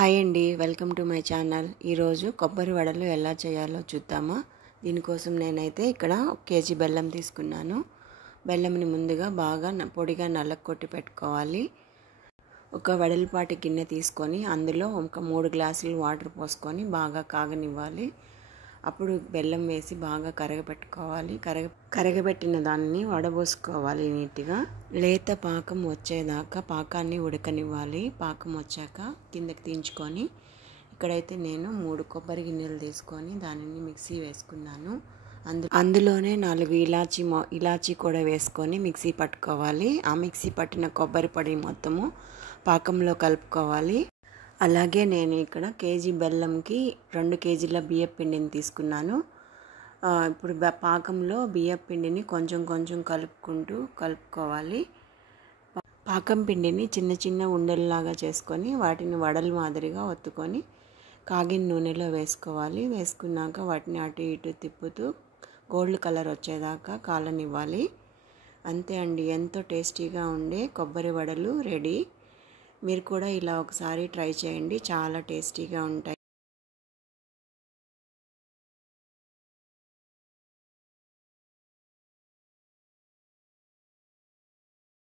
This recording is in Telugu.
హాయ్ అండి, వెల్కమ్ టు మై ఛానల్. ఈరోజు కొబ్బరి వడలు ఎలా చేయాలో చూద్దామా. దీనికోసం నేనైతే ఇక్కడ 1 కేజీ బెల్లం తీసుకున్నాను. బెల్లంని ముందుగా బాగా పొడిగా నల్లకొట్టి పెట్టుకోవాలి. ఒక వెడల్పాటి గిన్నె తీసుకొని అందులో ఒక 3 గ్లాసులు వాటర్ పోసుకొని బాగా కాగనివ్వాలి. అప్పుడు బెల్లం వేసి బాగా కరగబెట్టుకోవాలి. కరగబెట్టిన దాన్ని వడబోసుకోవాలి నీట్గా. లేత పాకం వచ్చేదాకా పాకాన్ని ఉడకనివ్వాలి. పాకం వచ్చాక కిందకి దించుకొని ఇక్కడైతే నేను 3 కొబ్బరి గిన్నెలు తీసుకొని దానిని మిక్సీ వేసుకున్నాను. అందులోనే 4 ఇలాచీ కూడా వేసుకొని మిక్సీ పట్టుకోవాలి. ఆ మిక్సీ పట్టిన కొబ్బరి పొడి మొత్తము పాకంలో కలుపుకోవాలి. అలాగే నేను ఇక్కడ కేజీ బెల్లంకి 2 కేజీల బియ్యం పిండిని తీసుకున్నాను. ఇప్పుడు పాకంలో బియ్యం పిండిని కొంచెం కొంచెం కలుపుకోవాలి. పాకం పిండిని చిన్న చిన్న ఉండల్లాగా చేసుకొని వాటిని వడల మాదిరిగా ఒత్తుకొని కాగిన నూనెలో వేసుకోవాలి. వేసుకున్నాక వాటిని అటు ఇటు తిప్పుతూ గోల్డ్ కలర్ వచ్చేదాకా కాలనివ్వాలి. అంతే అండి, ఎంతో టేస్టీగా ఉండే కొబ్బరి వడలు రెడీ. మీరు కూడా ఇలా ఒకసారి ట్రై చేయండి, చాలా టేస్టీగా ఉంటాయి.